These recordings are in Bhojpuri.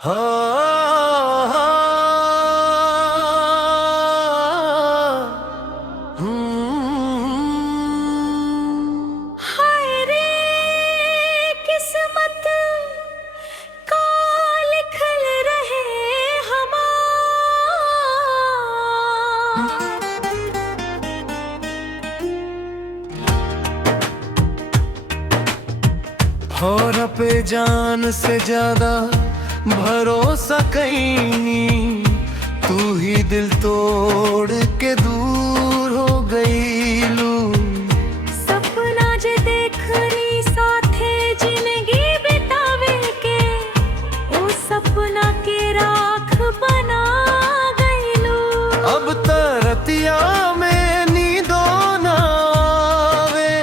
हाँ, हाय रे किस्मत का लिखल रहे और पे जान से ज्यादा भरोसा कहीं तू ही दिल तोड़ के दूर हो गई लू। सपना जे देखनी साथे जिंदगी बितावे के ओ सपना के राख बना गईलू। अब तरतिया में नींदों ना आवे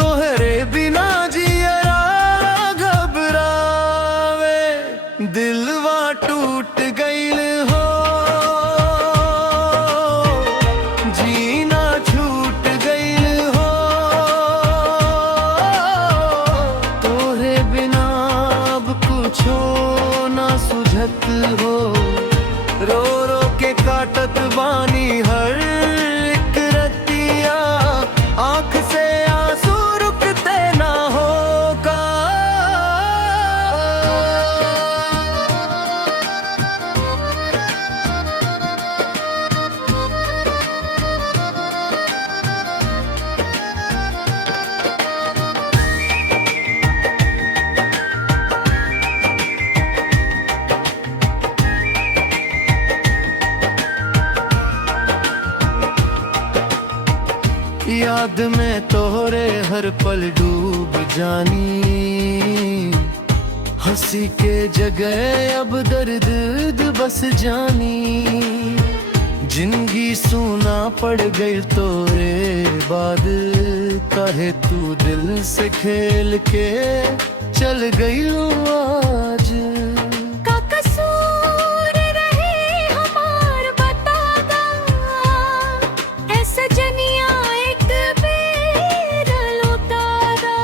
तोहरे बिना जियरा घबरावे। दिलवा टूट गईल हो जीना छूट गईल हो तोहरे बिना अब कुछो ना सुझत हो। रो रो के काटत बानी हर एक रतिया आँख से आंसू रुकते ना होगा। याद में तोहरे हर पल डूब जानी हंसी के जगह अब दर्द बस जानी। जिंदगी सूना पड़ गई तोरे बाद कहे तू दिल से खेल के चल गई आज। का कसूर रहे हमार बता दा ऐ सजनिया एक बेर लौटा दा।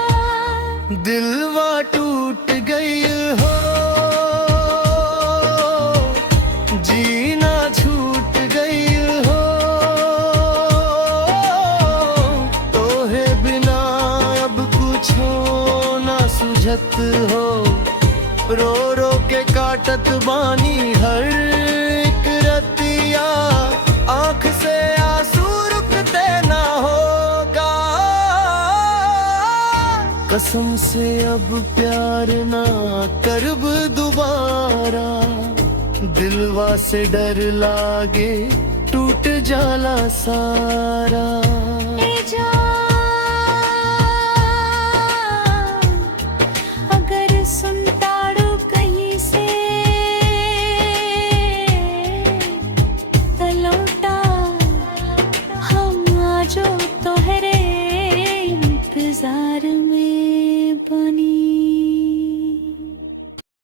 दिलवा टूट गई हो जीना छूट गई हो तोहे बिना अब कुछ हो ना सुझत हो। रो रो के काटत बानी हर एक रतिया आँख से आंसू रुकते ना होगा। कसम से अब प्यार ना करब दोबारा दिलवा से डर लागे टूट जाला सारा। ए जान अगर सुनताड़ो कहीं से तलौटा हम आजो तोहरे इंतजार में बनी।